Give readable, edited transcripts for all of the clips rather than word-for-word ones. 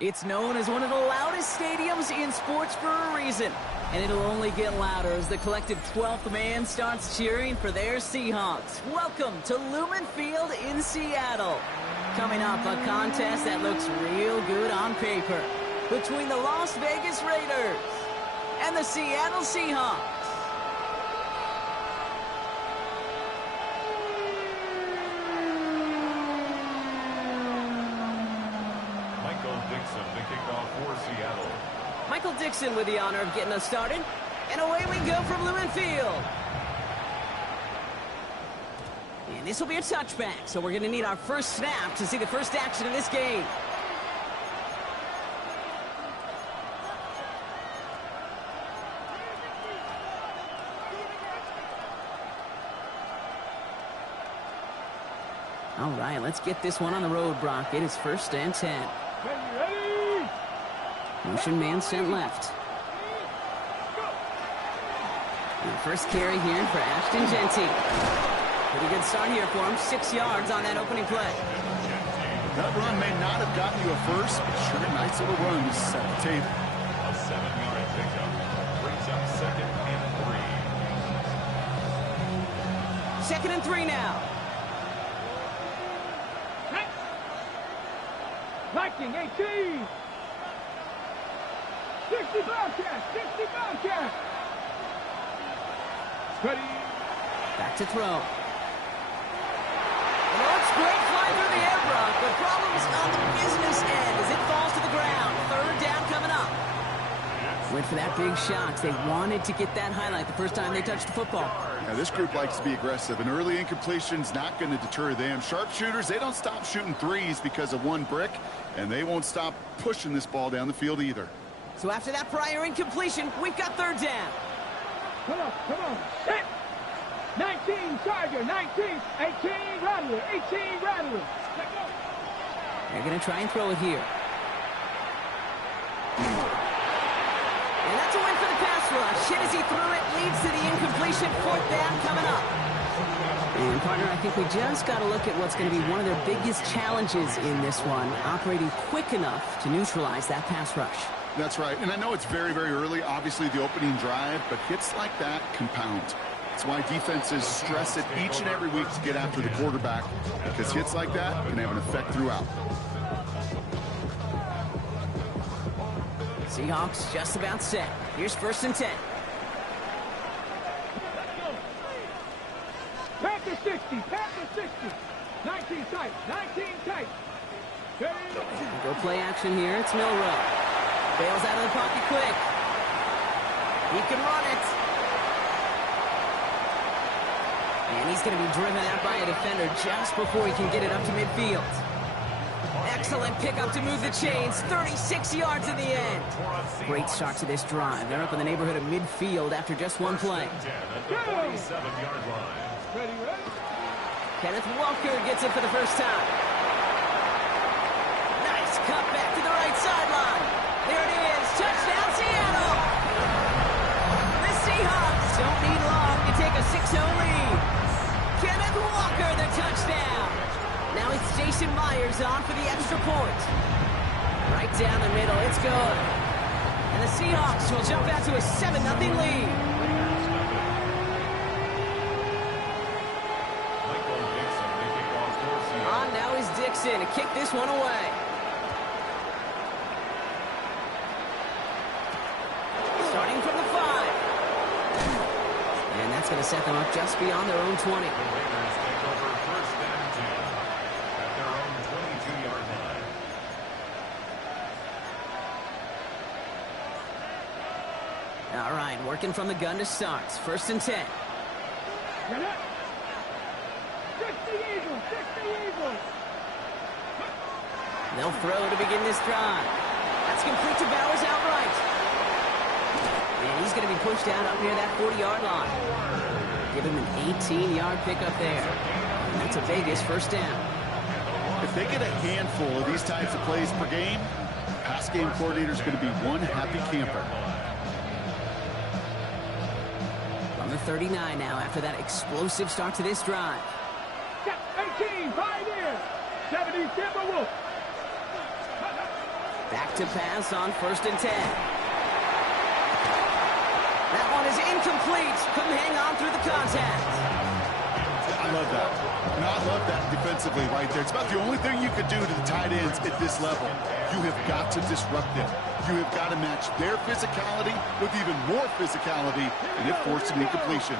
It's known as one of the loudest stadiums in sports for a reason. And it'll only get louder as the collective 12th man starts cheering for their Seahawks. Welcome to Lumen Field in Seattle. Coming up, a contest that looks real good on paper between the Las Vegas Raiders and the Seattle Seahawks. The kickoff for Seattle. Michael Dixon with the honor of getting us started. And away we go from Lumen Field. And this will be a touchback, so we're going to need our first snap to see the first action of this game. All right, let's get this one on the road, Brock. It is 1st and 10. Motion man sent left. And the first carry here for Ashton Genty. Pretty good start here for him. 6 yards on that opening play. That run may not have gotten you a first, but sure a nice little run to set the table. A 7-yard pickup brings up 2nd and 3. 2nd and 3 now. Viking 18. 60 Bobcat, 60 Bobcat. Ready. Back to throw. And looks great fly through the air, Brock. The problem is on the business end as it falls to the ground. 3rd down coming up. Went for that big shot. They wanted to get that highlight the first time they touched the football. Now, this group likes to be aggressive. An early incompletion's not going to deter them. Sharpshooters, they don't stop shooting threes because of one brick, and they won't stop pushing this ball down the field either. So after that prior incompletion, we've got 3rd down. Come on. Set. 19 Charger, 19, 18 Rattler, 18 Rattler. They're going to try and throw it here. And that's a win for the pass rush. Hit as he threw it, leads to the incompletion. 4th down coming up. And, partner, I think we just got to look at what's going to be one of their biggest challenges in this one, operating quick enough to neutralize that pass rush. That's right, and I know it's very, very early, obviously the opening drive, but hits like that compound. That's why defenses stress it each and every week to get after the quarterback, because hits like that can have an effect throughout. Seahawks just about set. Here's 1st and 10. Panther 60, Panther 60. 19 tight, 19 tight. Go play action here. It's Milrow. Bails out of the pocket quick. He can run it. And he's going to be driven out by a defender just before he can get it up to midfield. Excellent pickup to move the chains. 36 yards in the end. Great start to this drive. They're up in the neighborhood of midfield after just one play. Kenneth Walker gets it for the first time. Nice cut back to the right sideline. There it is. Touchdown, Seattle. The Seahawks don't need long to take a 6-0 lead. Kenneth Walker, the touchdown. Now it's Jason Myers on for the extra point. Right down the middle. It's good. And the Seahawks will jump out to a 7-0 lead. On now is Dixon to kick this one away. Starting from the 5. And that's going to set them up just beyond their own 20. All right, working from the gun to start. 1st and 10. They'll throw to begin this drive. That's complete to Bowers outright. And he's going to be pushed out up near that 40-yard line. Give him an 18-yard pickup there. And that's a Vegas 1st down. If they get a handful of these types of plays per game, pass game coordinator's going to be one happy camper. On the 39 now after that explosive start to this drive. 18, right in. 70 Timberwolves. Back to pass on 1st and 10. That one is incomplete. Couldn't hang on through the contact. I love that. I love that defensively right there. It's about the only thing you could do to the tight ends at this level. You have got to disrupt them. You have got to match their physicality with even more physicality, and it forced an incompletion.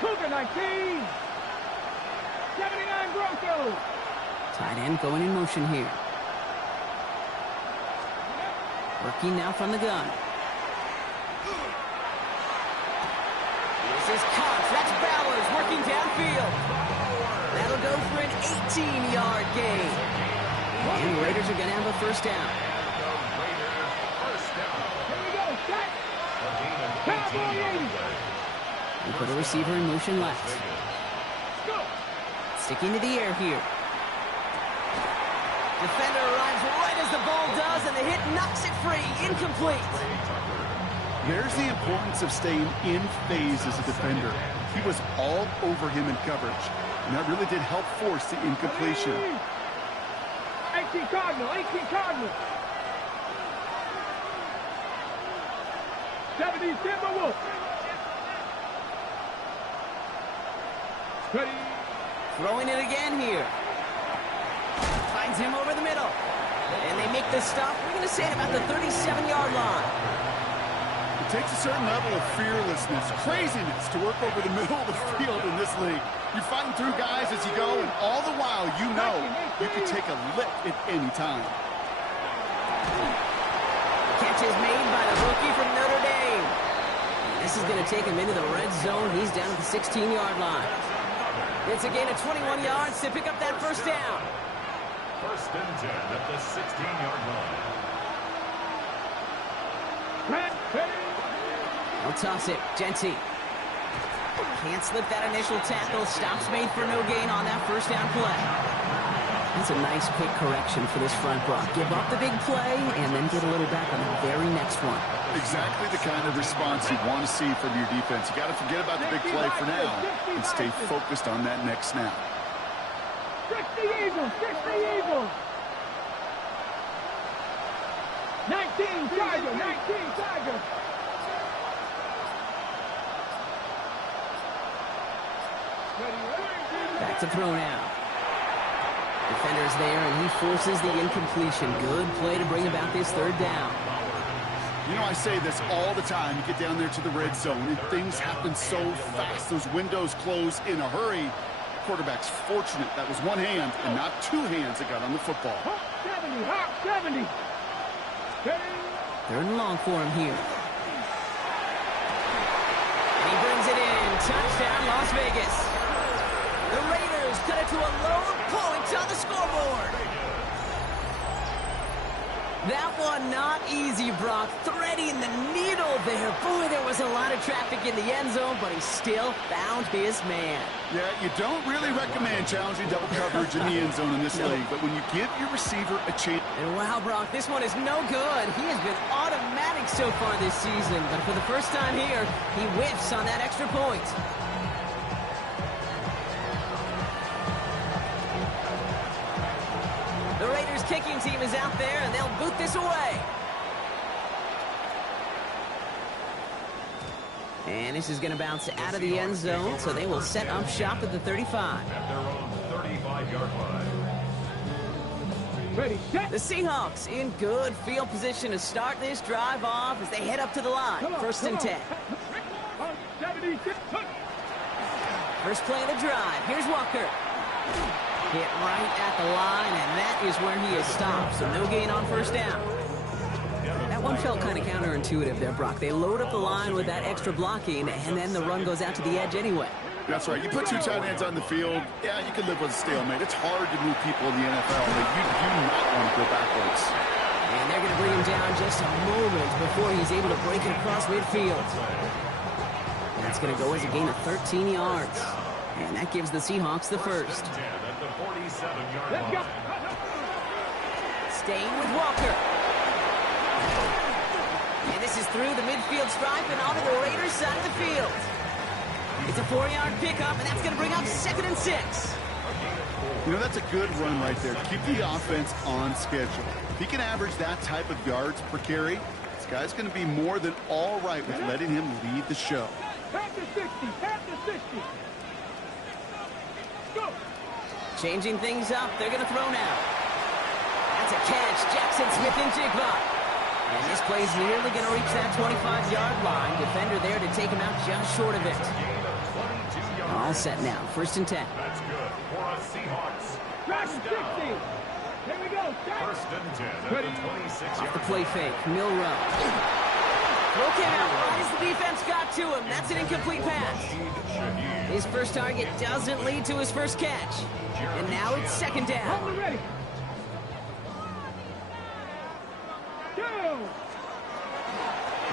Cougar 19. 79 Broncos. Tight end going in motion here. Working now from the gun. This is Cox. That's Bowers working downfield. That'll go for an 18-yard gain. And the Raiders are going to have a 1st down. Here we go. Set. Cowboy 80. We put a receiver in motion left. Go. Sticking to the air here. Defender arrives right as the ball does, and the hit knocks it free. Incomplete. There's the importance of staying in phase as a defender. He was all over him in coverage, and that really did help force the incompletion. 18 Cardinal. 18 Cardinal. 70 Timberwolf. Ready. Throwing it again here. Finds him over the middle. And they make the stop. We're going to say it about the 37-yard line. It takes a certain level of fearlessness, craziness to work over the middle of the field in this league. You're fighting through guys as you go, and all the while you know you can take a lick at any time. Catch is made by the rookie from Notre Dame. This is going to take him into the red zone. He's down at the 16-yard line. It's a gain of 21 yards to pick up that 1st down. 1st and 10 at the 16-yard line. He'll toss it. Genty. Can't slip that initial tackle. Stops made for no gain on that 1st down play. That's a nice quick correction for this front block. Give up the big play and then get a little back on the very next one. Exactly the kind of response you want to see from your defense. You got to forget about the big play for now and stay focused on that next snap. 60 Eagles. 60 Eagles. 19 Tiger. 19 Tiger. Back to throw now. Defender's there, and he forces the incompletion. Good play to bring about this 3rd down. You know, I say this all the time. You get down there to the red zone, and things happen so fast. Those windows close in a hurry. The quarterback's fortunate that was one hand and not 2 hands that got on the football. Hawk 70. Hawk 70. 3rd and long for him here. And he brings it in. Touchdown, Las Vegas. The Raiders cut it to a lower point on the scoreboard. That one not easy, Brock. Threading the needle there. Boy, there was a lot of traffic in the end zone, but he still found his man. Yeah, you don't really recommend challenging double coverage in the end zone in this league, but when you give your receiver a chance... And wow, Brock, this one is no good. He has been automatic so far this season, but for the first time here, he whiffs on that extra point. The Raiders kicking team is out there, and they'll boot this away. And this is going to bounce out of the end zone, so they will set up shop at the 35. At their own 35-yard line. Ready, set. The Seahawks in good field position to start this drive off as they head up to the line. 1st and 10. 76. First play of the drive. Here's Walker. Hit right at the line, and that is where he is stopped. So no gain on 1st down. That one felt kind of counterintuitive there, Brock. They load up the line with that extra blocking, and then the run goes out to the edge anyway. That's right. You put 2 tight ends on the field, yeah, you can live with a stalemate. It's hard to move people in the NFL, but you do not want to go backwards. And they're going to bring him down just a moment before he's able to break it across midfield. That's going to go as a gain of 13 yards. And that gives the Seahawks the 1st. Let's go. Staying with Walker. And this is through the midfield stripe and onto the Raiders side of the field. It's a 4-yard pickup, and that's going to bring up 2nd and 6. You know, that's a good run right there. Keep the offense on schedule. If he can average that type of yards per carry, this guy's going to be more than all right with letting him lead the show. Pass to 60. Pass to 60. Go. Changing things up. They're going to throw now. That's a catch. Jackson Smith-Njigba. And this play's nearly going to reach that 25-yard line. Defender there to take him out just short of it. All set now. 1st and 10. That's good for us Seahawks. Pass to 60. Here we go. First and 10 at the 26 Off the play fake. Milrow. Throw came out right as the defense got to him. That's an incomplete pass. His first target doesn't lead to his first catch. And now it's 2nd down. Hold it ready. Go.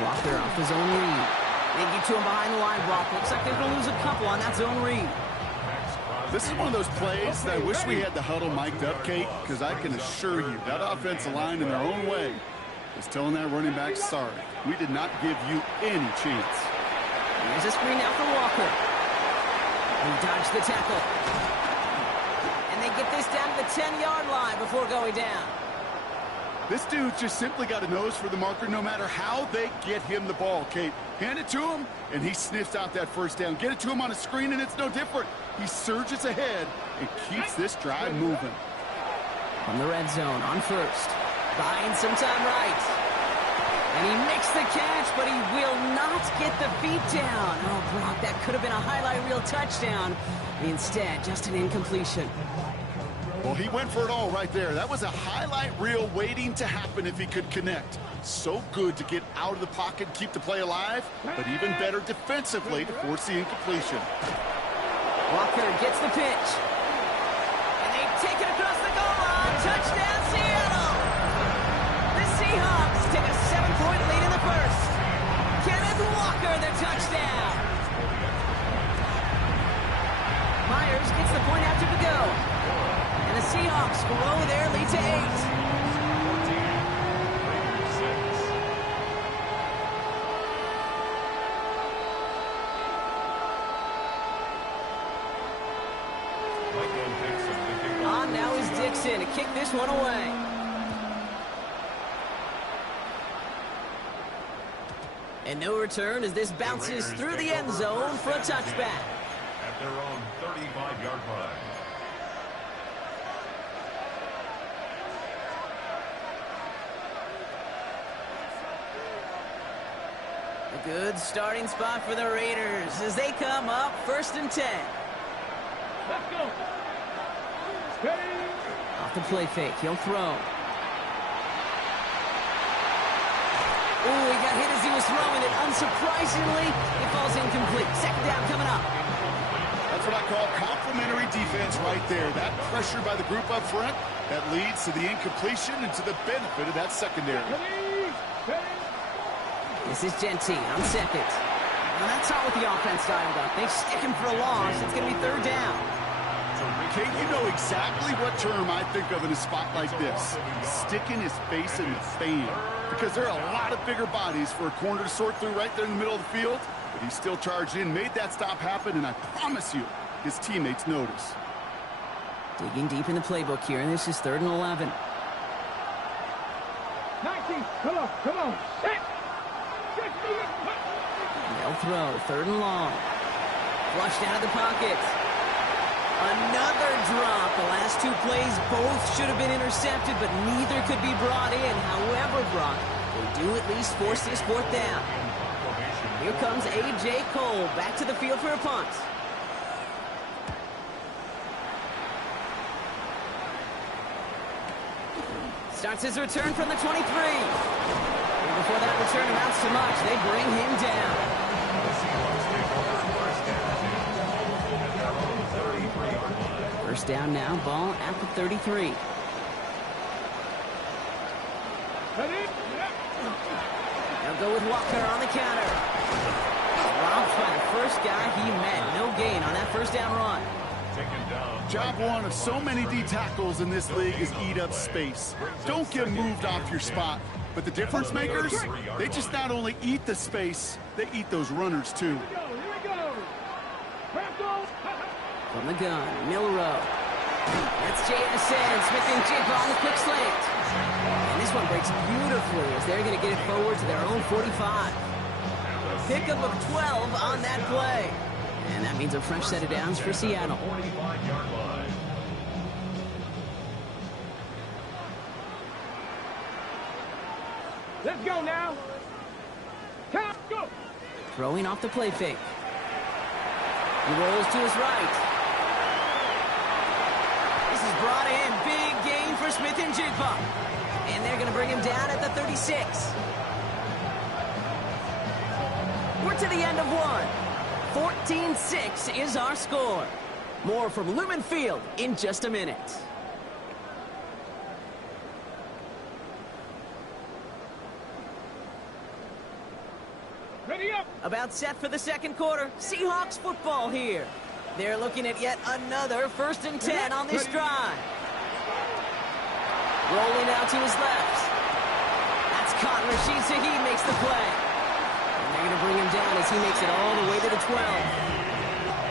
Walker off his own read. They get to him behind the line block. Looks like they're going to lose a couple on that zone read. This is one of those plays that I wish we had the huddle mic'd up, Kate, because I can assure you that offensive line in their own way is telling that running back, sorry, we did not give you any chance. Here's a screen now for Walker. He dodged the tackle. And they get this down to the 10-yard line before going down. This dude's just simply got a nose for the marker no matter how they get him the ball, Kate. Hand it to him, and he sniffs out that first down. Get it to him on a screen, and it's no different. He surges ahead and keeps this drive moving. From the red zone on 1st. Buying some time right. And he makes the catch, but he will not get the feet down. Oh, Brock, that could have been a highlight reel touchdown. Instead, just an incompletion. Well, he went for it all right there. That was a highlight reel waiting to happen if he could connect. So good to get out of the pocket, keep the play alive, but even better defensively to force the incompletion. Walker gets the pitch. And they take it across the goal line. Touchdown, Seattle! The Seahawks take a 7-point lead in the first. Kenneth Walker, the touchdown. Myers gets the point after the go. And the Seahawks grow their lead to 8. On now is Dixon to kick this one away. And no return as this bounces through the end zone for a touchback. At their own 35-yard line. A good starting spot for the Raiders as they come up 1st and 10. Let's go. Ready. Off the play fake, he'll throw. Oh, he got hit as he was throwing it. Unsurprisingly, it falls incomplete. 2nd down coming up. That's what I call complimentary defense right there. That pressure by the group up front, that leads to the incompletion and to the benefit of that secondary. Ready. Ready. This is Genty on 2nd. Well, that's not what the offense dialed up. They stick him for a loss. It's going to be 3rd down. Kate, you know exactly what term I think of in a spot like this. Sticking his face in the fan. Because there are a lot of bigger bodies for a corner to sort through right there in the middle of the field. But he still charged in, made that stop happen, and I promise you, his teammates notice. Digging deep in the playbook here, and this is 3rd and 11. 19. Come on. Come on. Set. They'll throw. 3rd and long. Flushed out of the pocket. Another drop. The last 2 plays both should have been intercepted, but neither could be brought in. However, Brock, they do at least force this 4th down. Here comes A.J. Cole back to the field for a punt. Starts his return from the 23. And before that return amounts to much, they bring him down. First down now, ball at the 33. They'll go with Walker on the counter. Robbed by the first guy he met. No gain on that 1st down run. Job one of so many D tackles in this league is eat up space. Don't get moved off your spot. But the difference makers, they just not only eat the space, they eat those runners too. From the gun, Milrow. That's JSN, Smith and Jigba on the quick slant. And this one breaks beautifully as they're going to get it forward to their own 45. Pickup of 12 on that play. And that means a fresh set of downs for Seattle. 45-yard line. Let's go now. Count, go. Throwing off the play fake. He rolls to his right. This is brought in. Big gain for Smith and Jigba. And they're going to bring him down at the 36. We're to the end of one. 14-6 is our score. More from Lumen Field in just a minute. Ready up. About set for the second quarter. Seahawks football here. They're looking at yet another 1st and 10 on this drive. Rolling out to his left. That's caught. Rashid Shaheed makes the play. And they're going to bring him down as he makes it all the way to the 12.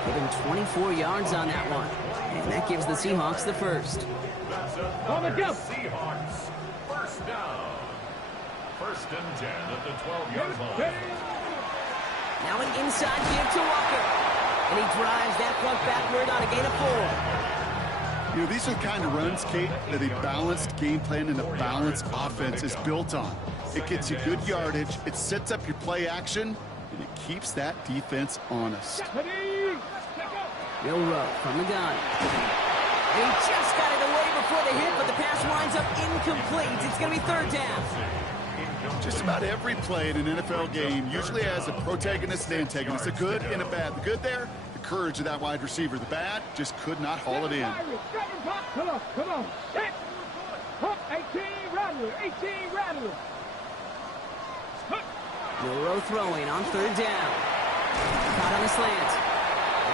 Give him 24 yards on that one. And that gives the Seahawks the first. That's it. On the jump. Seahawks. First down. 1st and 10 at the 12-yard line. Now an inside give to Walker. And he drives that front backward on a gain of 4. You know, these are the kind of runs, Kate, that a balanced game plan and a balanced offense is built on. It gets you good yardage, it sets up your play action, and it keeps that defense honest. Ready. Bill Rowe from the gun. He just got it away before the hit, but the pass winds up incomplete. It's going to be 3rd down. Just about every play in an NFL game usually has a protagonist and antagonist, a good and a bad. The good there, the courage of that wide receiver. The bad, just could not haul it in. Come on, come on. Hit. Hook, 18, Rattler, 18, Rattler. Hook. Bill Rowe throwing on 3rd down. Caught on the slant.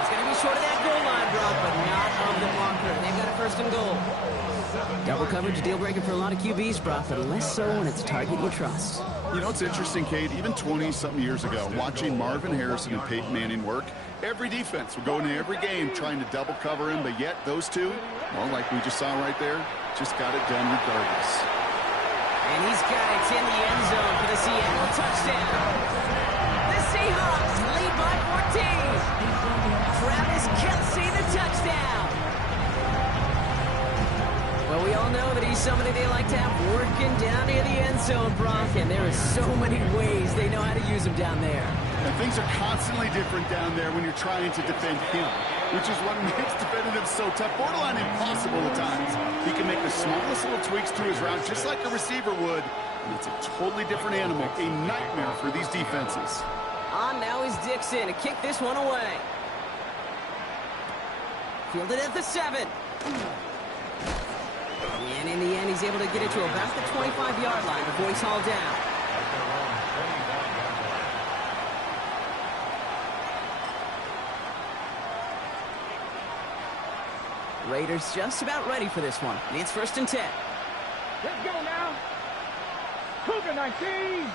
It's going to be short of that goal line drop, but not of the marker. They've got a 1st and goal. Double coverage, a deal breaker for a lot of QBs, Brock, but less so when it's a target you trust. You know, it's interesting, Kate, even 20-something years ago, watching Marvin Harrison and Peyton Manning work, every defense would go into every game trying to double cover him, but yet those two, well, like we just saw right there, just got it done regardless. And he's got it in the end zone for the Seattle touchdown. The Seahawks lead by 14. Travis Kelce, the touchdown. Well, we all know that he's somebody they like to have working down near the end zone, Brock, and there are so many ways they know how to use him down there. And things are constantly different down there when you're trying to defend him, which is what makes defending him so tough, borderline impossible at times. He can make the smallest little tweaks to his route just like a receiver would, and it's a totally different animal, a nightmare for these defenses. On now is Dixon to kick this one away. Fielded at the 7. And in the end, he's able to get it to about the 25-yard line before he's hauled down. Raiders just about ready for this one. It's 1st and 10. Let's go now. Cougar 19.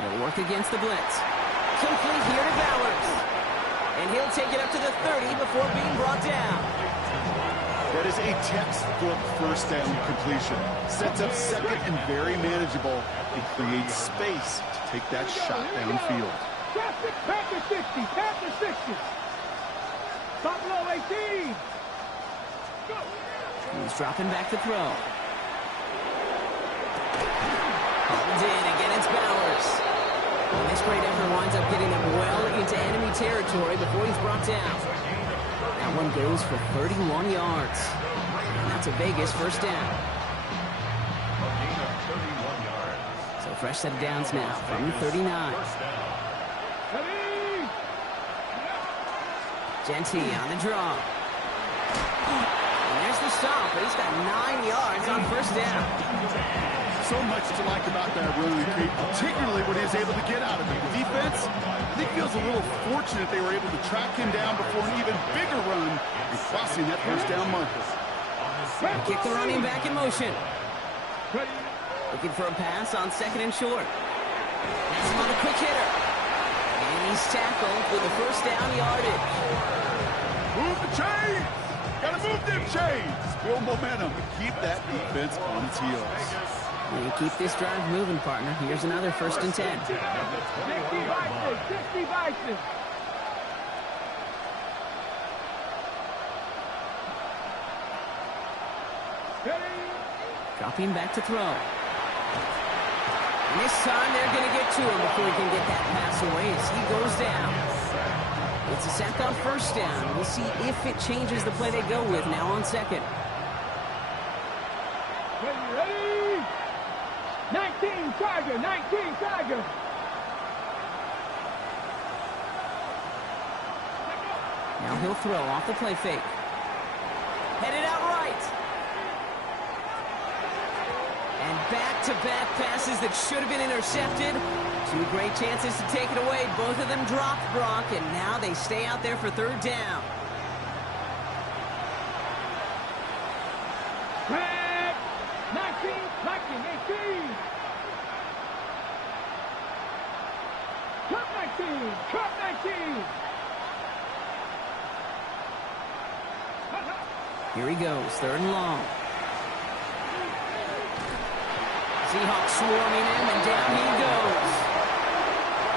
They'll work against the blitz. Complete here to Bowers. And he'll take it up to the 30 before being brought down. That is a textbook 1st down completion. Sets up 2nd and very manageable. It creates space to take that shot downfield. Panther 60, Panther 60. Buffalo 18. Go. He's dropping back to throw. Hauled in. Again, it's Bowers. And this great effort winds up getting them well into enemy territory before he's brought down. That one goes for 31 yards. And that's a Vegas 1st down. So fresh set of downs now from 39. Genty on the draw. And there's the stop, but he's got 9 yards on 1st down. So much to like about that run, Kate, particularly what he was able to get out of it. The defense, I think, feels a little fortunate they were able to track him down before an even bigger run and crossing that 1st down marker. Kick the running back in motion. Looking for a pass on 2nd and short. That's him on a quick hitter. And he's tackled for the 1st down yardage. Move the chains. Gotta move them chains. Build momentum. Keep that defense on its heels. You keep this drive moving, partner. Here's another 1st and 10. 60 vices, 60 vices. Dropping back to throw. And this time they're going to get to him before he can get that pass away as he goes down. It's a sack on 1st down. We'll see if it changes the play they go with now on 2nd. Ready? 19 Tiger, 19 Tiger. Now he'll throw off the play fake. Headed out right. And back-to-back passes that should have been intercepted. 2 great chances to take it away. Both of them dropped, Brock, and now they stay out there for 3rd down. Back. 19, 18. Cut 19, cut 19. Here he goes, 3rd and long. Seahawks swarming him, and down he goes.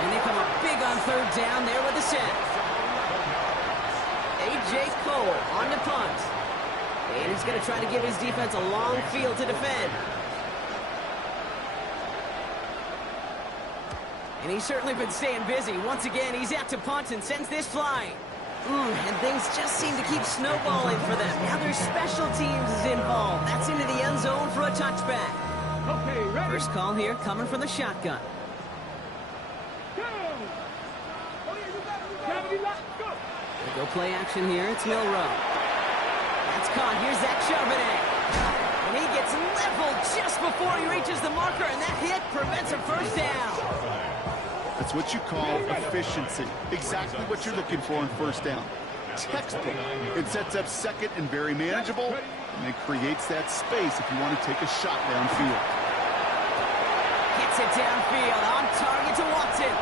And they come up big on 3rd down there with the sack. A.J. Cole on the punt. And he's going to try to give his defense a long field to defend. And he's certainly been staying busy. Once again, he's out to punt and sends this flying. And things just seem to keep snowballing for them. Now their special teams is involved. That's into the end zone for a touchback. Okay, ready? First call here coming from the shotgun. Go. Go. They go play action here. It's Milrow. That's caught. Here's Zach Charbonnet. And he gets leveled just before he reaches the marker, and that hit prevents a 1st down. That's what you call efficiency. Exactly what you're looking for in 1st down. Textbook. It sets up 2nd and very manageable, and it creates that space if you want to take a shot downfield. Gets it downfield, on target to Watson.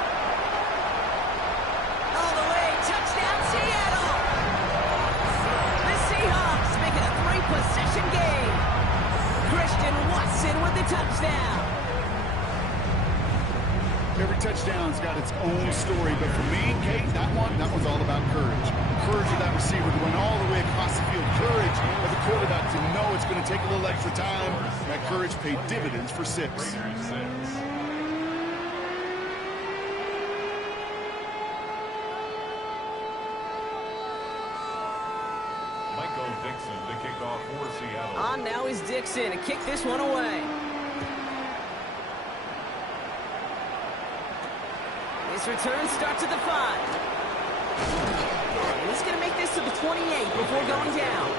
All the way, touchdown Seattle! The Seahawks make it a 3-possession game. Christian Watson with the touchdown. Every touchdown's got its own story, but for me, Kate, that one's all about courage. Courage of that receiver to run all the way across the field. Courage of the quarterback to know it's going to take a little extra time. That courage paid dividends for 6. Michael Dixon to kick off for Seattle. On now is Dixon to kick this one away. His return starts at the 5. And he's going to make this to the 28 before going down.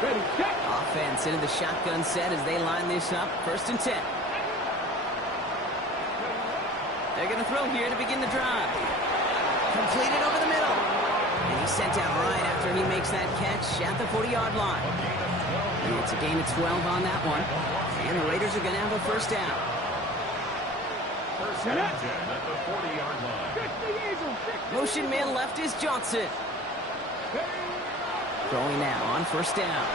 Ready, set. Offense into the shotgun set as they line this up. 1st and 10. They're going to throw here to begin the drive. Completed over the middle. And he's sent out right after he makes that catch at the 40-yard line. And it's a gain of 12 on that one. And the Raiders are going to have a 1st down. 1st and 10 at the 40-yard line. 60 Eagles, 60 Motion man left is Johnson. Throwing now on 1st down.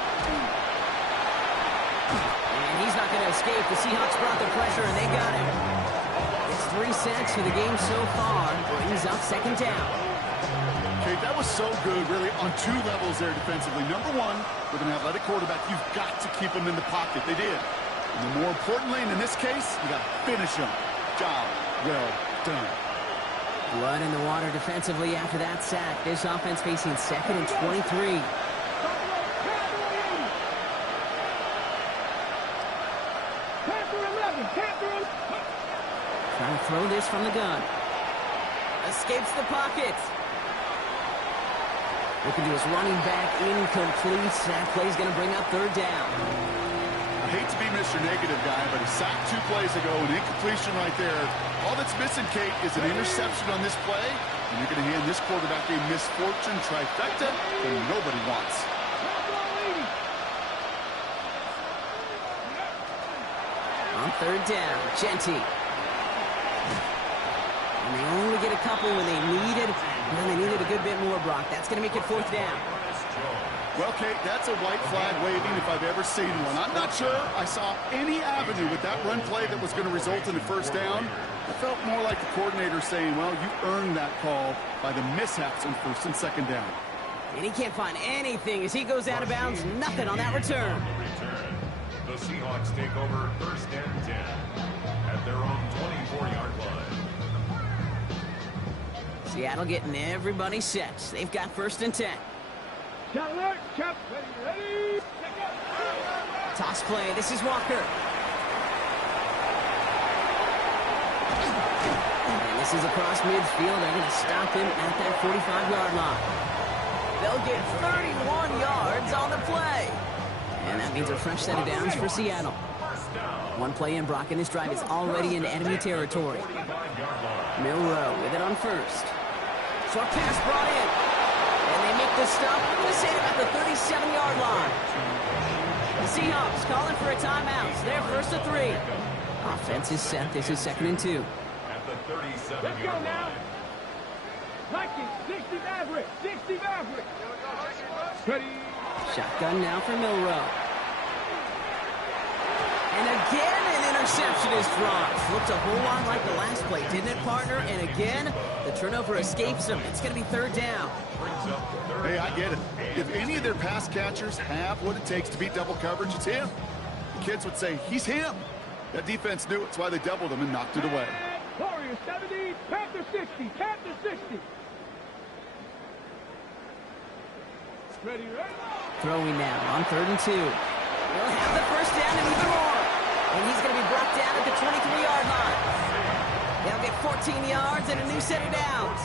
And he's not going to escape. The Seahawks brought the pressure, and they got him. It's 3 sacks for the game so far. Brings up 2nd down. Okay, that was so good, really, on 2 levels there defensively. Number 1, with an athletic quarterback, you've got to keep him in the pocket. They did. And more importantly, in this case, you got to finish him. Job well done. Blood in the water defensively after that sack. This offense facing 2nd and 23. Trying to throw this from the gun. Escapes the pocket. Looking to his running back, incomplete. That play's going to bring up 3rd down. I hate to be Mr. Negative guy, but he sacked 2 plays ago, an incompletion right there. All that's missing, Kate, is an interception on this play, and you're going to hand this quarterback a misfortune trifecta that nobody wants. On 3rd down, Genty. And they only get a couple when they needed a good bit more, Brock. That's going to make it 4th down. Well, Kate, that's a white flag waving if I've ever seen one. I'm not sure I saw any avenue with that run play that was going to result in a 1st down. It felt more like the coordinator saying, well, you earned that call by the mishaps on 1st and 2nd down. And he can't find anything as he goes out of bounds. Nothing on that return. The Seahawks take over 1st and 10 at their own 24-yard line. Seattle getting everybody set. They've got 1st and 10. Ready. Toss play. This is Walker. And this is across midfield. They're going to stop him at that 45-yard line. They'll get 31 yards on the play. And that means a fresh set of downs for Seattle. One play in, Brock, and this drive is already in enemy territory. Milrow with it on 1st. Short pass brought in. And they make the stop. I'm going to say about the 37-yard line. The Seahawks calling for a timeout. They're 1st and 3. Offense is set. This is 2nd and 2. At the 37-yard Let's go now. line. Nike, 60 Maverick. 60 Maverick. Ready. Shotgun now for Milrow. And again, an interception is dropped. Looked a whole lot like the last play, didn't it, partner? And again, the turnover escapes him. It's going to be 3rd down. Hey, I get it. If any of their pass catchers have what it takes to beat double coverage, it's him. The kids would say, he's him. That defense knew it. That's why they doubled him and knocked it away. Warriors 70, Panther 60, Panther 60. Ready. Throwing now on 3rd and 2. He'll have the 1st down and even more. And he's going to be brought down at the 23-yard line. They'll get 14 yards and a new set of downs.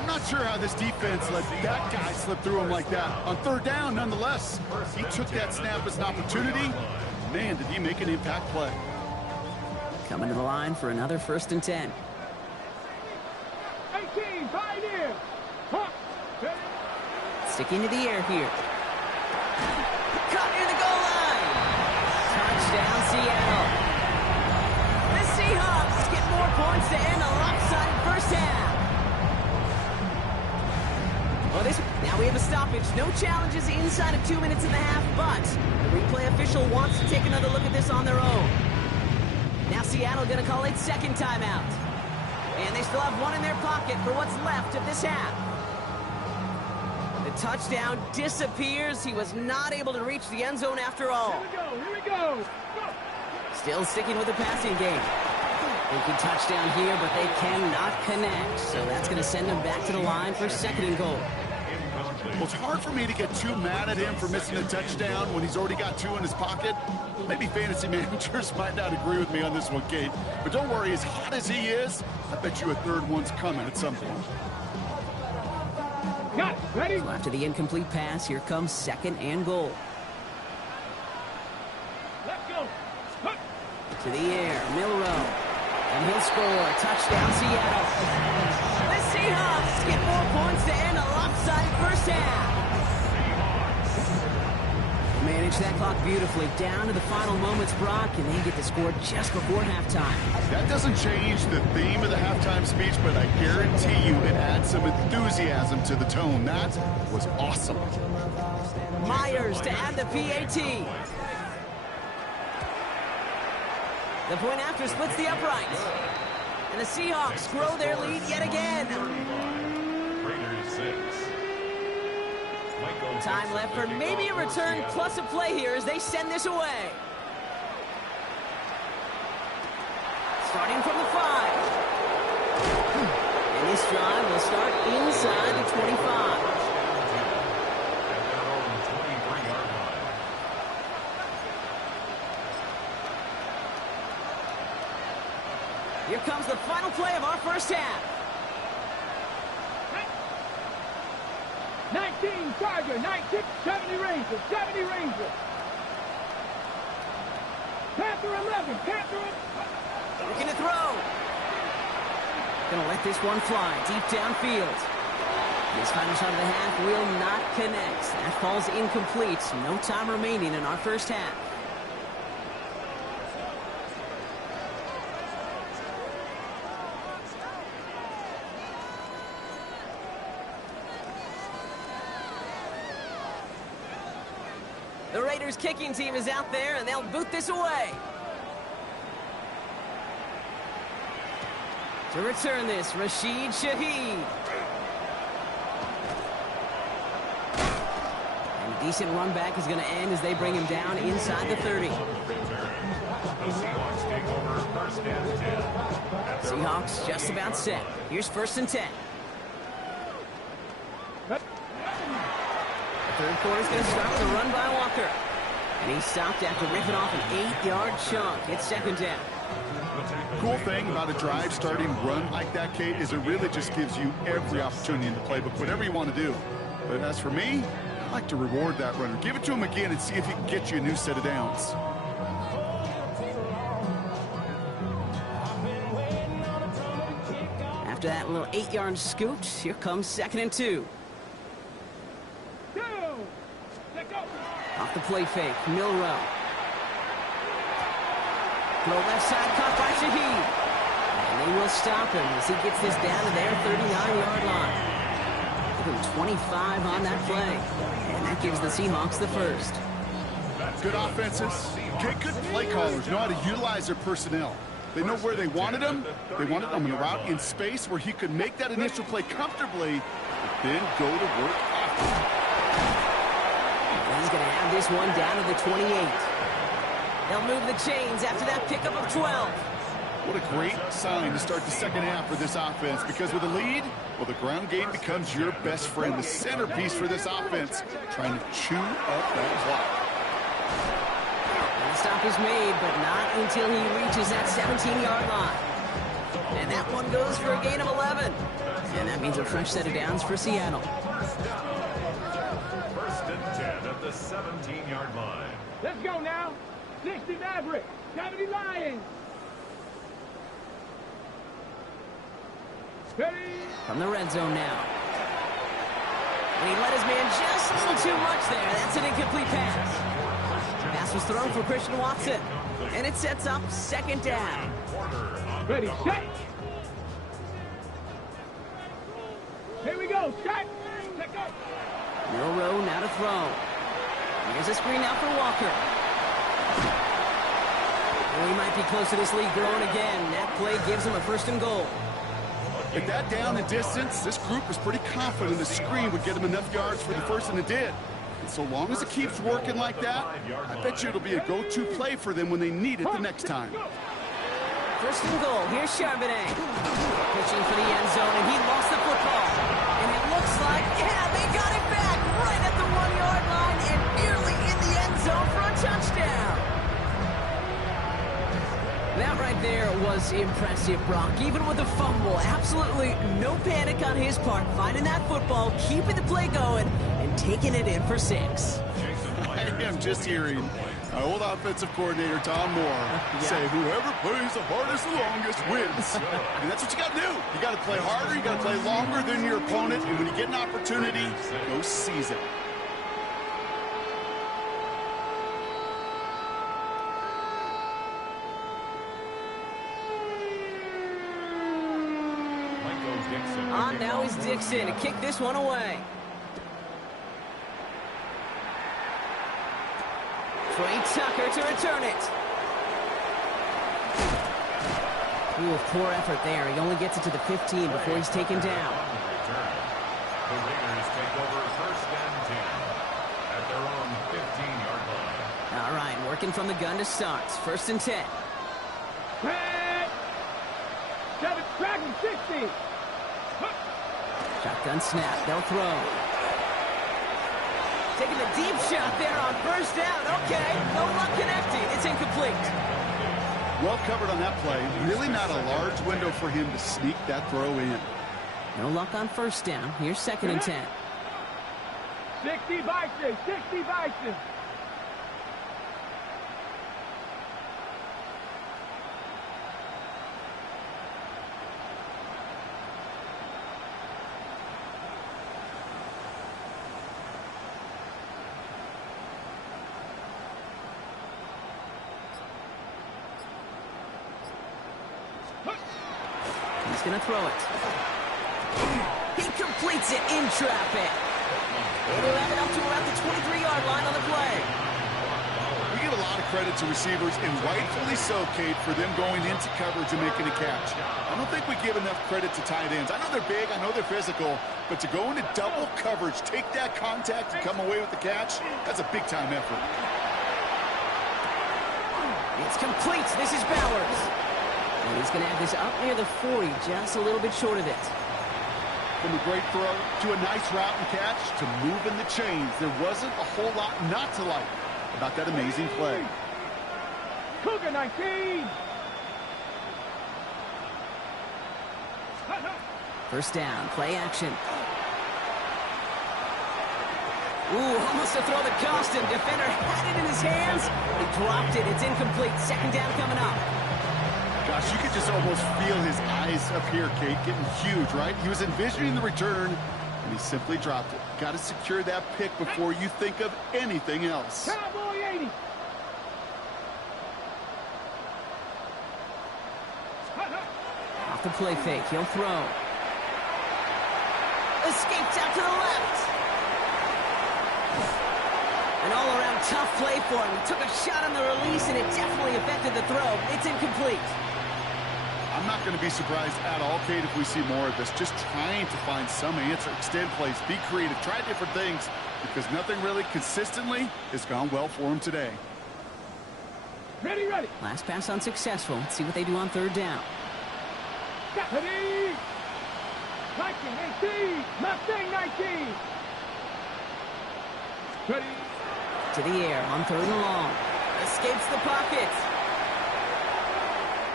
I'm not sure how this defense let that guy slip through him like that. On 3rd down, nonetheless, he took that snap as an opportunity. Man, did he make an impact play. Coming to the line for another 1st and 10. 18, Pioneer. Hawk. Ready. Sticking to the air here. Caught near the goal line. Touchdown, Seattle. The Seahawks get more points to end a lopsided 1st half. Well, now we have a stoppage. No challenges inside of 2 minutes and a half, but the replay official wants to take another look at this on their own. Now Seattle going to call its 2nd timeout. And they still have one in their pocket for what's left of this half. The touchdown disappears. He was not able to reach the end zone after all. Here we go. Still sticking with the passing game. Thinking touchdown here, but they cannot connect. So that's going to send them back to the line for 2nd and goal. Well, it's hard for me to get too mad at him for missing a touchdown when he's already got 2 in his pocket. Maybe fantasy managers might not agree with me on this one, Kate. But don't worry, as hot as he is, I bet you a 3rd one's coming at some point. Got it. Ready. So after the incomplete pass, here comes 2nd and goal. Let's go. Hup. To the air, Milrow. And he'll score. Touchdown, Seattle. The Seahawks get more points to end a lopsided 1st half. Manage that clock beautifully down to the final moments, Brock, and they get the score just before halftime. That doesn't change the theme of the halftime speech, but I guarantee you it adds some enthusiasm to the tone. That was awesome. Myers to add the PAT. The point after splits the uprights. And the Seahawks grow their lead yet again. Raiders 6. Time left for maybe a return plus a play here as they send this away. Starting from the 5. And this drive will start inside the 25. Here comes the final play of our 1st half. 19 Charger, 19, 70 Ranger, 70 Ranger. Panther 11, Panther 11. Looking to throw. Gonna let this one fly deep downfield. This final shot of the half will not connect. That falls incomplete. No time remaining in our 1st half. The Raiders kicking team is out there, and they'll boot this away. To return this, Rashid Shaheed. And a decent run back is going to end as they bring him down inside the 30. The Seahawks take over first and 10. Seahawks just about set. Here's first and 10. The third quarter's going to start with a run by Walker. And he stopped after ripping off an 8-yard chunk. It's second down. Cool thing about a drive starting run like that, Kate, is it really just gives you every opportunity in the playbook, whatever you want to do. But as for me, I like to reward that runner. Give it to him again and see if he can get you a new set of downs. After that little 8-yard scoot, here comes second and 2. Off the play fake, Milrow. Throw left side, caught by Shaheed. And they will stop him as he gets this down to their 39-yard line. Give him 25 on that play. And that gives the Seahawks the first. Good offenses. Okay, good play callers know how to utilize their personnel. They know where they wanted him. They wanted him in a route in space where he could make that initial play comfortably, but then go to work after. He's going to have this one down to the 28. They'll move the chains after that pickup of 12. What a great sign to start the second half for this offense, because with a lead, well, the ground game becomes your best friend, the centerpiece for this offense, trying to chew up that clock. And the stop is made, but not until he reaches that 17-yard line. And that one goes for a gain of 11. And that means a fresh set of downs for Seattle. First and 10 at the 17-yard line. Let's go now. 60 Maverick, 70 Lions. Ready? From the red zone now. And he let his man just a little too much there. That's an incomplete pass. Pass was thrown for Christian Watson. And it sets up second down. Ready, set. Here we go, set. Let go. Milrow now to throw. Here's a screen out for Walker. And he might be close to this lead growing again. That play gives him a first and goal. At that down and distance, this group was pretty confident the screen would get them enough yards for the first, and it did. And so long as it keeps working like that, I bet you it'll be a go-to play for them when they need it the next time. First and goal. Here's Charbonnet. Pitching for the end zone, and he lost the football. And it looks like, yeah, they got it back right at the 1-yard line and nearly in the end zone for a touchdown. That right there was impressive, Brock. Even with a fumble, absolutely no panic on his part. Finding that football, keeping the play going, and taking it in for 6. I am just hearing my old offensive coordinator, Tom Moore, say whoever plays the hardest and longest wins. And that's what you got to do. You got to play harder, you got to play longer than your opponent, and when you get an opportunity, go seize it. On now is Dixon to kick this one away. Trey Tucker to return it. Ooh, poor effort there. He only gets it to the 15 before he's taken down. The Raiders take over first and 10 at their own 15-yard line. All right, working from the gun to start. First and 10. Set. 7, tracking 60. Shotgun snap. They'll throw. Taking the deep shot there on first down. Okay, no luck connecting. It's incomplete. Well covered on that play. Really not a large window for him to sneak that throw in. No luck on first down. Here's second and 10. 60 Bison, 60 Bison. He's going to throw it. He completes it in traffic. It'll have it up to around the 23-yard line on the play. lot of credit to receivers, and rightfully so, Kate, for them going into coverage and making a catch. I don't think we give enough credit to tight ends. I know they're big, I know they're physical, but to go into double coverage, take that contact, and come away with the catch, that's a big-time effort. It's complete. This is Bowers. And he's going to have this up near the 40, just a little bit short of it. From a great throw to a nice route and catch to moving the chains, there wasn't a whole lot not to like about that amazing play. Cougar 19. First down, play action. Ooh, almost a throw that cost him. Defender had it in his hands. He dropped it. It's incomplete. Second down coming up. Gosh, you could just almost feel his eyes up here, Kate, getting huge, right? He was envisioning the return, and he simply dropped it. Got to secure that pick before you think of anything else. Cowboy 80. Off the play fake. He'll throw. Escapes out to the left. An all-around tough play for him. He took a shot on the release, and it definitely affected the throw. It's incomplete. I'm not going to be surprised at all, Kate, if we see more of this. Just trying to find some answer, extend plays, be creative, try different things, because nothing really consistently has gone well for him today. Ready, ready. Last pass unsuccessful. Let's see what they do on third down. Ready. Viking 18. Mustang 19. Ready. To the air on third and long. Escapes the pocket.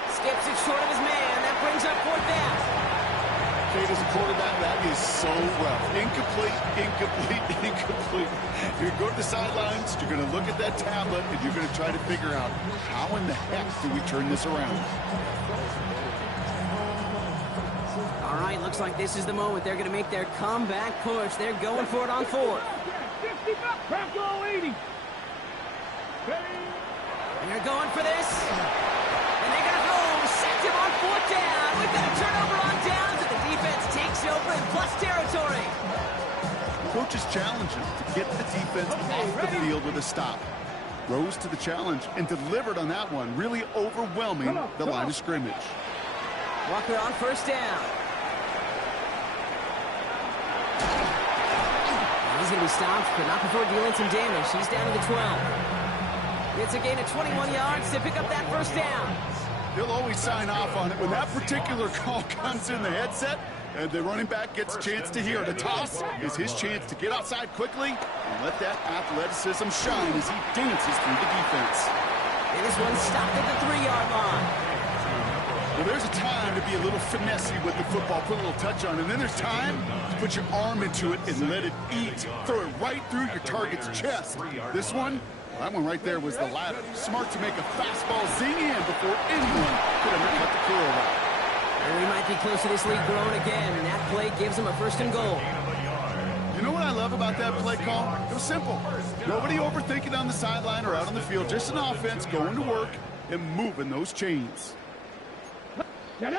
Skips it short of his man. That brings up fourth down. Kate, as a quarterback, that is so rough. Incomplete, incomplete, incomplete. You're going to go to the sidelines, you're going to look at that tablet, and you're going to try to figure out how in the heck do we turn this around. All right, looks like this is the moment. They're going to make their comeback push. They're going for it on fourth. 50 bucks. Bronco 80. Ready. They're going for this. And they got home. Sacked him on fourth down. We've got a turnover on downs, and the defense takes over in plus territory. Coach's challenge him to get the defense off the field with a stop. Rose to the challenge and delivered on that one, really overwhelming the line of scrimmage. Walker on first down. He's going to be stopped, but not before dealing some damage. He's down to the 12. It's a gain of 21 yards to pick up that first down. He'll always sign off on it when that particular call comes in the headset and the running back gets a chance to hear it. A toss is his chance to get outside quickly and let that athleticism shine as he dances through the defense. And this one stopped at the 3-yard line. Well, there's a time to be a little finessey with the football, put a little touch on it, and then there's time to put your arm into it and let it eat. Throw it right through your target's chest. This one, well, that one right there was the latter. Smart to make a fastball zing in before anyone could undercut the curl route. And we might be close to this league growing again, and that play gives him a first and goal. You know what I love about that play call? It was simple. Nobody overthinking on the sideline or out on the field. Just an offense going to work and moving those chains. Now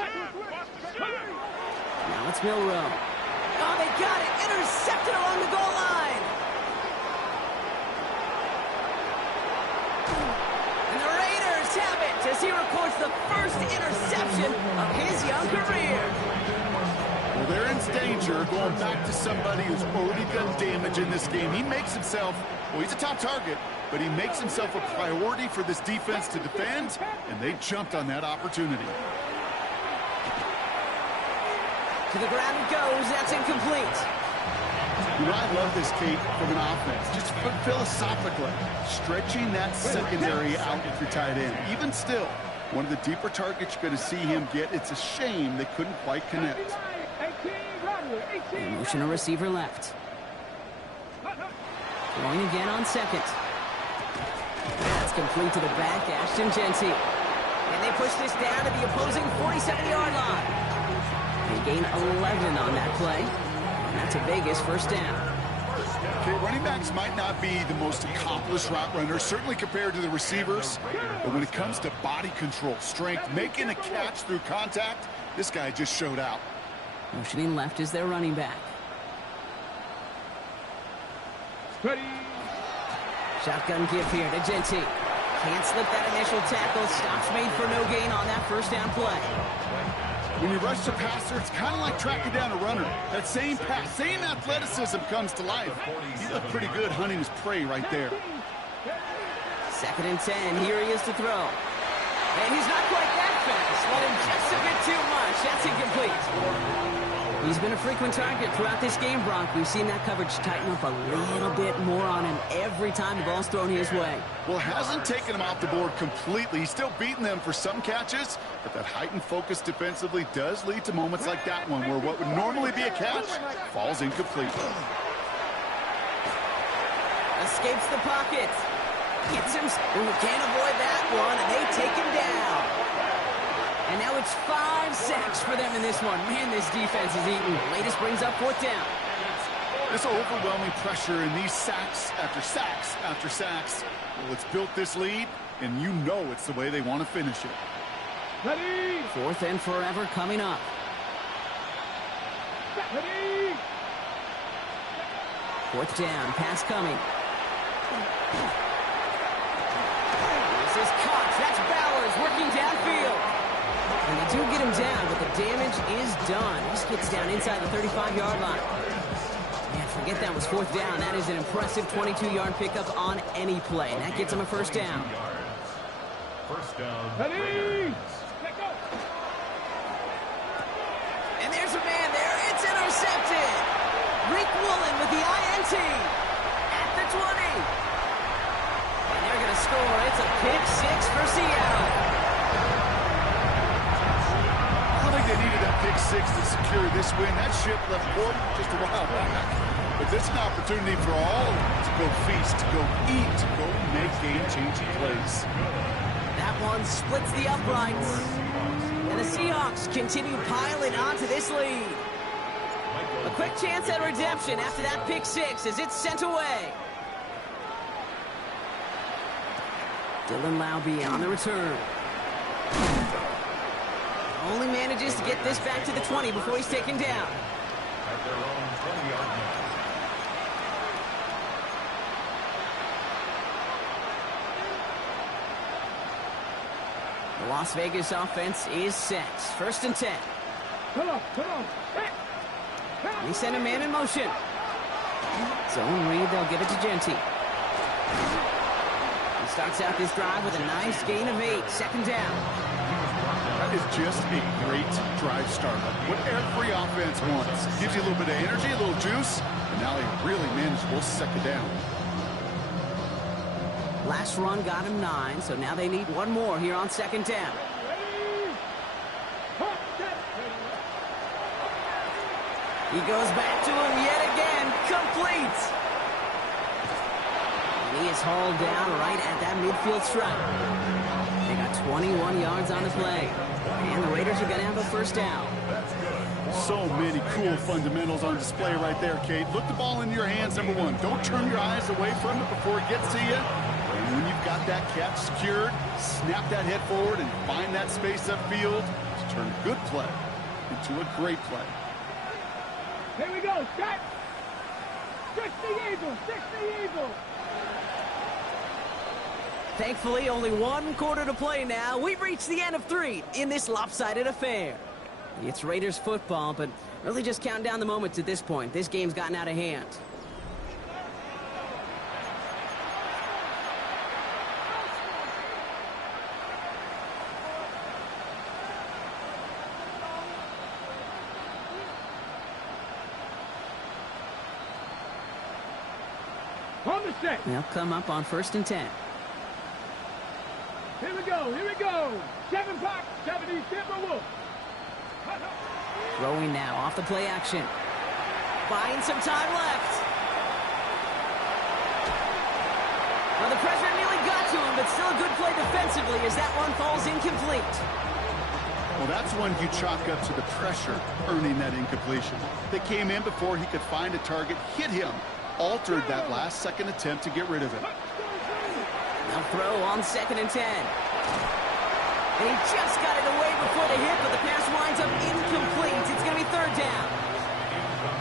it's Milrow. Oh, they got it. Intercepted along the goal line. And the Raiders have it as he records the first interception of his young career. Well, they're in danger going back to somebody who's already done damage in this game. He makes himself, well, he's a top target, but he makes himself a priority for this defense to defend, and they jumped on that opportunity. To the ground it goes. That's incomplete. You know, I love this, Kate, from an offense. Just philosophically, stretching that secondary out with your tight end. Even still, one of the deeper targets you're going to see him get. It's a shame they couldn't quite connect. Motion a receiver left. Throwing again on second. That's complete to the back, Ashton Genty. And they push this down to the opposing 47-yard line. They gain 11 on that play. And that's a Vegas first down. Okay, running backs might not be the most accomplished route runners, certainly compared to the receivers. But when it comes to body control, strength, making a catch through contact, this guy just showed out. Motioning left is their running back. Ready. Shotgun give here to Genty. Can't slip that initial tackle. Stops made for no gain on that first down play. When you rush the passer, it's kind of like tracking down a runner. That same pass, same athleticism comes to life. He looked pretty good hunting his prey right there. 2nd and 10. Here he is to throw. And he's not quite that fast. Let him just a bit too much. That's incomplete. He's been a frequent target throughout this game, Brock. We've seen that coverage tighten up a little bit more on him every time the ball's thrown his way. Well, it hasn't taken him off the board completely. He's still beating them for some catches, but that heightened focus defensively does lead to moments like that one where what would normally be a catch falls incomplete. Escapes the pocket. Gets him. Can't avoid that one, and they take him down. And now it's 5 sacks for them in this one. Man, this defense is eating. Latest brings up 4th down. This overwhelming pressure and these sacks after sacks after sacks. Well, it's built this lead, and you know it's the way they want to finish it. Ready. 4th and forever coming up. Ready. 4th down. Pass coming. This is caught. That's Bowers working downfield. And they do get him down, but the damage is done. This gets down inside the 35-yard line. Man, forget that was 4th down. That is an impressive 22-yard pickup on any play. And that gets him a 1st down. First down. Ready. Let go. And there's a man there. It's intercepted. Rick Woolen with the INT at the 20. And they're going to score. It's a pick 6 for Seattle. They needed that pick 6 to secure this win. That ship left port just a while back. But this is an opportunity for all of them to go feast, to go eat, to go make game-changing plays. That one splits the uprights. And the Seahawks continue piling onto this lead. A quick chance at redemption after that pick 6 as it's sent away. Dylan Laube on the return. Only manages to get this back to the 20 before he's taken down. At their own 20-yard line. The Las Vegas offense is set. 1st and 10. Come on. They send a man in motion. Zone read, they'll give it to Genty. He starts out this drive with a nice gain of 8. 2nd down. That is just a great drive starter. What every offense wants. Gives you a little bit of energy, a little juice, and now he really manageable 2nd down. Last run got him 9, so now they need one more here on 2nd down. He goes back to him yet again, complete. And he is hauled down right at that midfield stripe. They got 21 yards on the play. And the Raiders are going to have a 1st down. So many cool fundamentals on display right there, Kate. Look the ball into your hands, number 1. Don't turn your eyes away from it before it gets to you. And when you've got that catch secured, snap that head forward and find that space upfield to turn a good play into a great play. Here we go. Shot. 60 Eagles. 60 Eagles. Thankfully, only 1 quarter to play now. We've reached the end of 3 in this lopsided affair. It's Raiders football, but really just counting down the moments at this point. This game's gotten out of hand. On the set. They'll come up on 1st and 10. Here we go. 7 Fox, 70 Timberwolves. Throwing now off the play action. Buying some time left. Well, the pressure nearly got to him, but still a good play defensively as that one falls incomplete. Well, that's one you chalk up to the pressure earning that incompletion. They came in before he could find a target, hit him, altered that last-second attempt to get rid of it. They'll throw on 2nd and 10. And he just got it away before the hit, but the pass winds up incomplete. It's going to be 3rd down.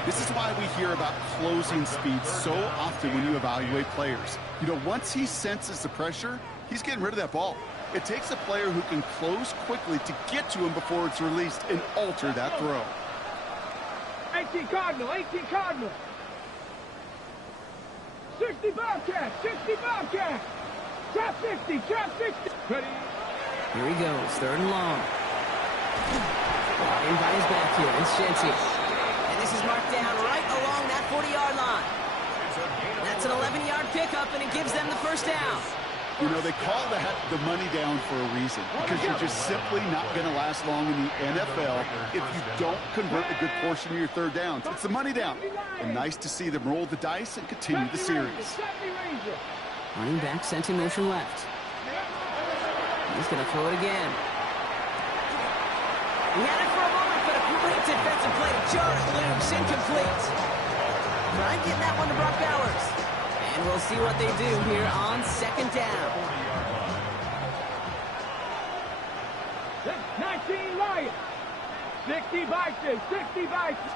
This is why we hear about closing speed so often when you evaluate players. You know, once he senses the pressure, he's getting rid of that ball. It takes a player who can close quickly to get to him before it's released and alter that throw. 18 Cardinal, 18 Cardinal. 60 Bobcat, 60 Bobcat. Trap 60, trap 60. Ready? Here he goes, 3rd and long. Brought in by his back here, it's Shenty. And this is marked down right along that 40-yard line. That's an 11-yard pickup, and it gives them the first down. You know, they call that the money down for a reason, because you're just simply not going to last long in the NFL if you don't convert a good portion of your 3rd downs. It's the money down. And nice to see them roll the dice and continue the series. Running back sent in motion left. He's going to throw it again. He had it for a moment, but a great defensive play to jar it loose, incomplete. Trying to get that one to Brock Bowers. And we'll see what they do here on 2nd down. 19 Lions. 60 Vikings, 60 Vikings.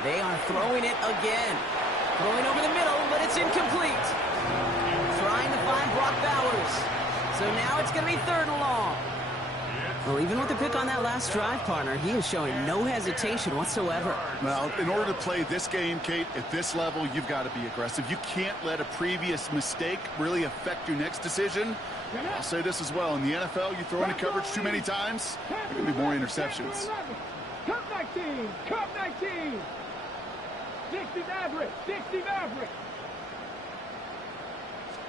They are throwing it again. Throwing over the middle, but it's incomplete. Trying to find Brock Bowers. So now it's going to be 3rd and long. Well, even with the pick on that last drive, partner, he is showing no hesitation whatsoever. Well, in order to play this game, Kate, at this level, you've got to be aggressive. You can't let a previous mistake really affect your next decision. I'll say this as well. In the NFL, you throw into coverage too many times, there are going to be more interceptions. Cup 19, Cup 19. 60 Maverick, 60 Maverick.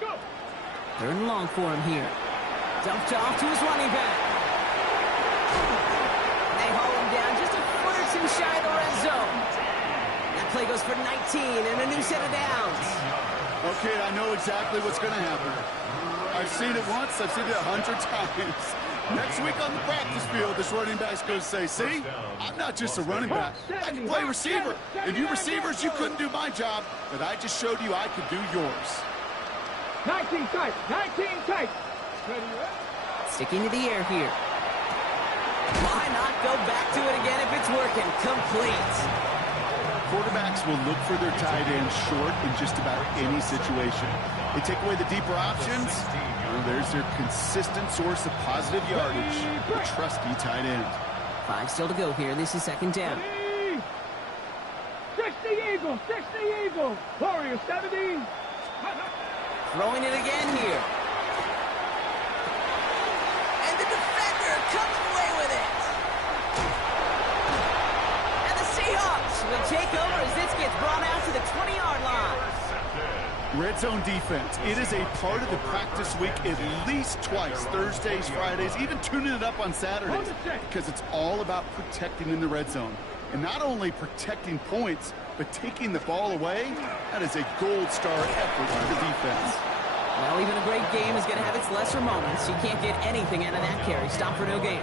Go. 3rd and long for him here. Dumped off to his running back. They haul him down just a foot or two shy of the red zone. That play goes for 19 and a new set of downs. Okay, I know exactly what's going to happen. I've seen it once, I've seen it 100 times. Next week on the practice field, this running back's going to say, see, I'm not just a running back. I can play receiver. And you receivers, you couldn't do my job, but I just showed you I could do yours. 19 tight, 19 tight. Ready, Sticking to the air here. Why not go back to it again if it's working? Complete. Quarterbacks will look for their tight end short in just about any situation. They take away the deeper options. Well, there's their consistent source of positive yardage, the trusty tight end. 5 still to go here. This is 2nd down. 60 Eagles, 60 Eagles. Warriors 70. Throwing it again here. And the defender coming away with it. And the Seahawks will take over as this gets brought out to the 20-yard line. Red zone defense. It is a part of the practice week at least twice, Thursdays, Fridays, even tuning it up on Saturdays, because it's all about protecting in the red zone. And not only protecting points, but taking the ball away. That is a gold star effort by the defense. Well, even a great game is going to have its lesser moments. You can't get anything out of that carry. Stop for no gain.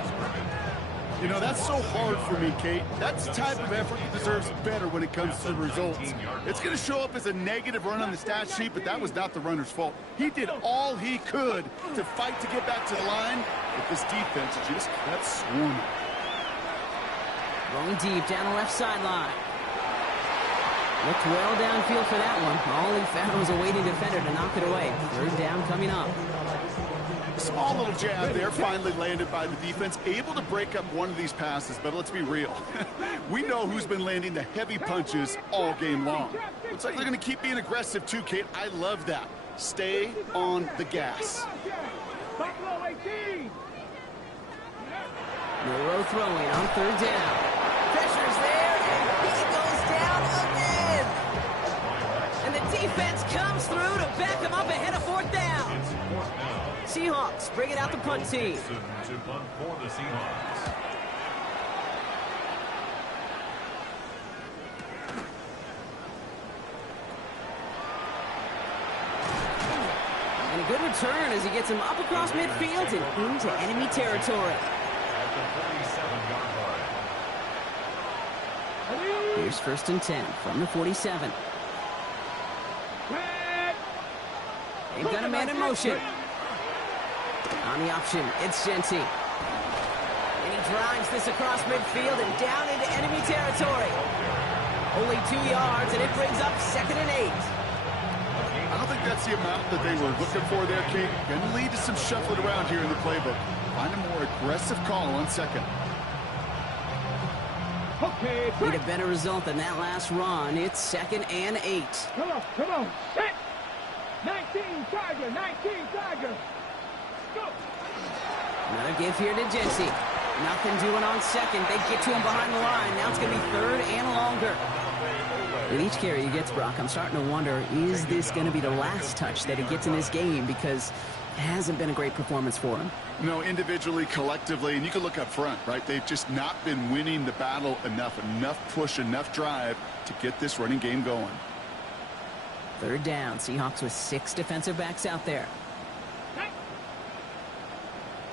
You know, that's so hard for me, Kate. That's the type of effort that deserves better when it comes to the results. It's going to show up as a negative run on the stat sheet, but that was not the runner's fault. He did all he could to fight to get back to the line, but this defense just kept swarming. Going deep down the left sideline. Looked well downfield for that one. All he found was a waiting defender to knock it away. 3rd down coming up. Small little jab there, finally landed by the defense. Able to break up one of these passes, but let's be real. We know who's been landing the heavy punches all game long. Looks like they're going to keep being aggressive too, Kate. I love that. Stay on the gas. Buffalo 18. Monroe throwing on 3rd down. Pressure's there, and he goes down again. And the defense comes through to back him up ahead of 4th down. Seahawks bring it out the punt team. To punt for the Seahawks. And a good return as he gets him up across midfield and into enemy territory. At the 47-yard line. Here's 1st and 10 from the 47. They've got a man in motion. On the option, it's Shenty. And he drives this across midfield and down into enemy territory. Only 2 yards, and it brings up 2nd and 8. I don't think that's the amount that they were looking for there, Kate. Going to lead to some shuffling around here in the playbook. Find a more aggressive call on second. Okay, Need a better result than that last run. It's 2nd and 8. come on. Set. 19 Tiger, 19 Tiger. Go. Another give here to Jency. Nothing doing on second. They get to him behind the line. Now it's going to be 3rd and longer. With each carry he gets, Brock, I'm starting to wonder, is this going to be the last touch that he gets in this game? Because it hasn't been a great performance for him. No, individually, collectively, and you can look up front, right? They've just not been winning the battle enough push, enough drive to get this running game going. 3rd down. Seahawks with 6 defensive backs out there.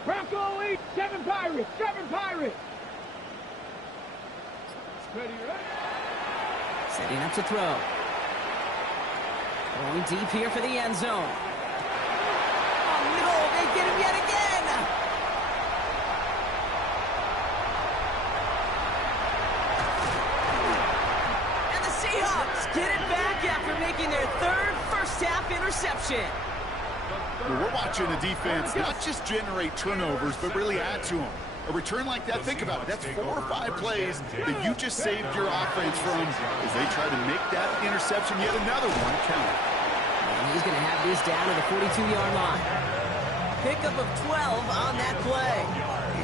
Bronco 8, 7 Pirates, 7 Pirates. Ready, ready. Setting up to throw. Going deep here for the end zone. Oh, no, they get him yet again. And the Seahawks get it back after making their 3rd first-half interception. Well, we're watching a defense not just generate turnovers, but really add to them. A return like that, think about it, that's 4 or 5 plays that you just saved your offense from as they try to make that interception, yet another one count. And he's going to have this down to the 42-yard line. Pickup of 12 on that play.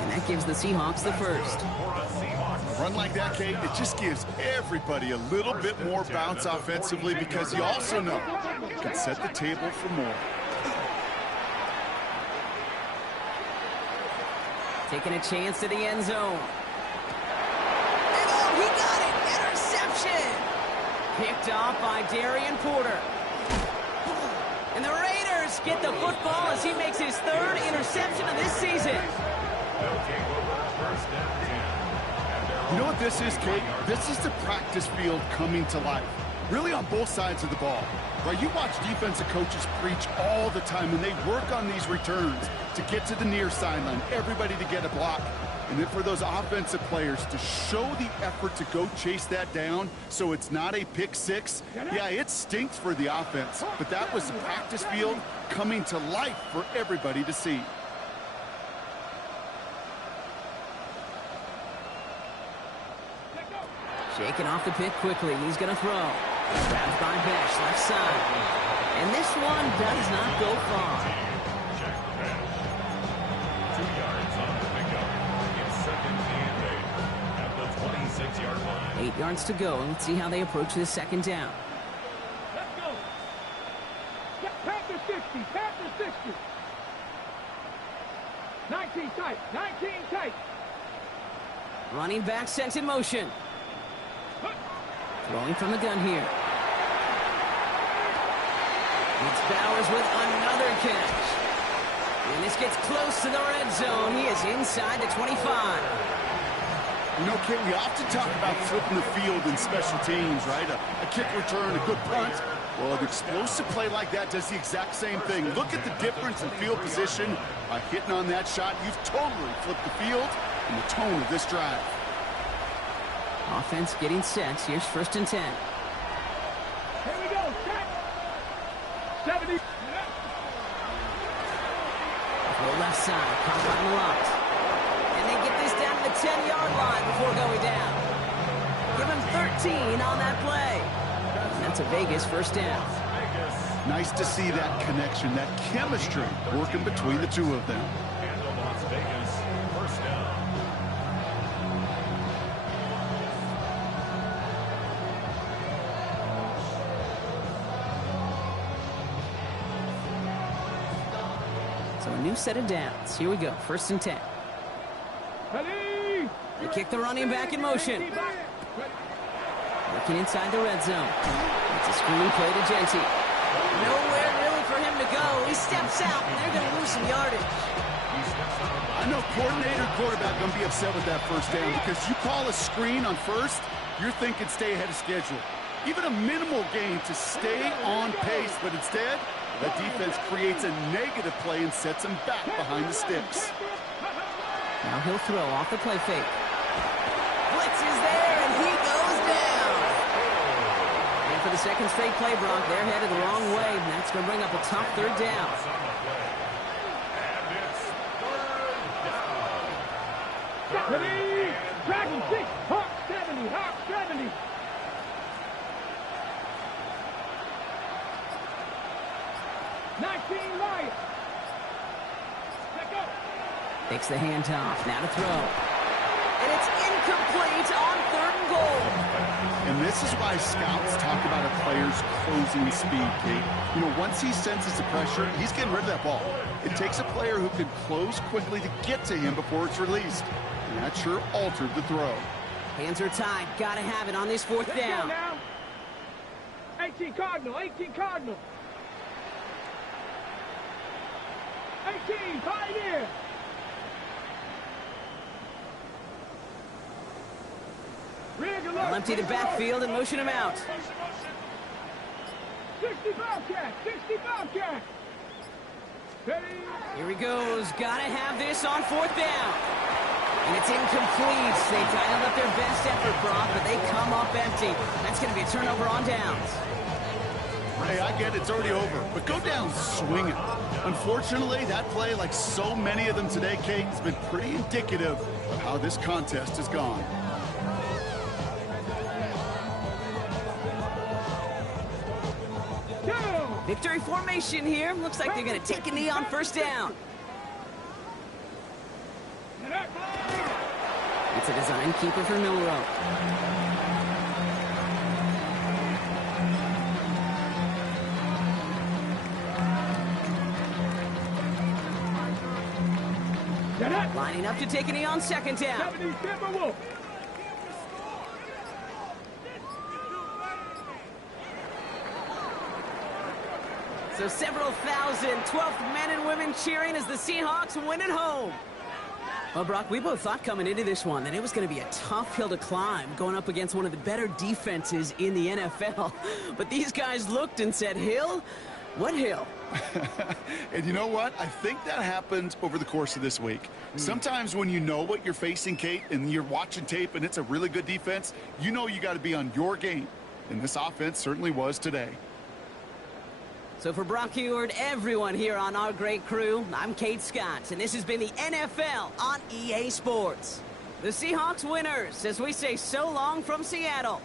And that gives the Seahawks the first. A run like that, Kate, it just gives everybody a little bit more bounce offensively because you also know it can set the table for more. Taking a chance to the end zone. And oh, he got it! Interception! Picked off by Darian Porter. And the Raiders get the football as he makes his 3rd interception of this season. You know what this is, Kate? This is the practice field coming to life. Really on both sides of the ball. Right, you watch defensive coaches preach all the time, and they work on these returns to get to the near sideline, everybody to get a block. And then for those offensive players to show the effort to go chase that down so it's not a pick six. Yeah, it stinks for the offense, but that was the practice field coming to life for everybody to see. Shaking off the pick quickly. He's going to throw. Grabbed by Besh, left side. And this one does not go far. 2 yards on the pickup. It's 2nd and 8 at the 26-yard line. 8 yards to go. Let's see how they approach this 2nd down. Let's go. Panther 60, Panther 60. 19 tight, 19 tight. Running back sent in motion. Throwing from the gun here. It's Bowers with another catch. And this gets close to the red zone. He is inside the 25. You know, Kate, we often talk about flipping the field in special teams, right? A kick return, a good punt. Well, an explosive play like that does the exact same thing. Look at the difference in field position. By hitting on that shot, you've totally flipped the field and the tone of this drive. Offense getting set. Here's 1st and 10. Here we go, set. 70. Go left side, caught by Malott. And they get this down to the 10-yard line before going down. Give him 13 on that play. And that's a Vegas 1st down. Nice to see that connection, that chemistry working between the two of them. And the Las Vegas 1st down. So a new set of downs. Here we go. 1st and 10. Ready. They kick the running back in motion. Looking inside the red zone. It's a screen play to Jency. Nowhere really for him to go. He steps out, and they're going to lose some yardage. I know coordinator and quarterback going to be upset with that 1st down because you call a screen on 1st, you're thinking stay ahead of schedule. Even a minimal gain to stay on pace, but instead, that defense creates a negative play and sets him back behind the sticks. Now he'll throw off the play fake. Blitz is there, and he goes down. And for the the second straight play, Brock. They're headed the wrong way, and that's going to bring up a tough third down. Ready? Dragon 6, Hawk 70, Hawk 70. Lions. Let go. Takes the handoff. Now to throw. And it's incomplete on 3rd and goal. And this is why scouts talk about a player's closing speed, Kate. You know, once he senses the pressure, he's getting rid of that ball. It takes a player who can close quickly to get to him before it's released. And that sure altered the throw. Hands are tied. Got to have it on this 4th down. 18 Cardinal, 18 Cardinal. 18, Pioneer. They'll empty the backfield and motion him out. 60 Bobcat, 60 Bobcat. Here he goes. Got to have this on 4th down. And it's incomplete. They dialed up their best effort, Brock, but they come up empty. That's going to be a turnover on downs. Hey, I get it. It's already over. But go down swinging. Unfortunately, that play, like so many of them today, Kate, has been pretty indicative of how this contest has gone. Victory formation here. Looks like they're going to take a knee on 1st down. It's a design keeper for Milrow. Lining up to take a knee on 2nd down. So several thousand 12th men and women cheering as the Seahawks win at home. Well, Brock, we both thought coming into this one that it was going to be a tough hill to climb, going up against one of the better defenses in the NFL. But these guys looked and said, hill? What hill? And you know what? I think that happened over the course of this week. Sometimes when you know what you're facing, Kate, and you're watching tape and it's a really good defense, you know you got to be on your game. And this offense certainly was today. So for Brock Heward, everyone here on our great crew, I'm Kate Scott, and this has been the NFL on EA Sports. The Seahawks winners, as we say so long from Seattle.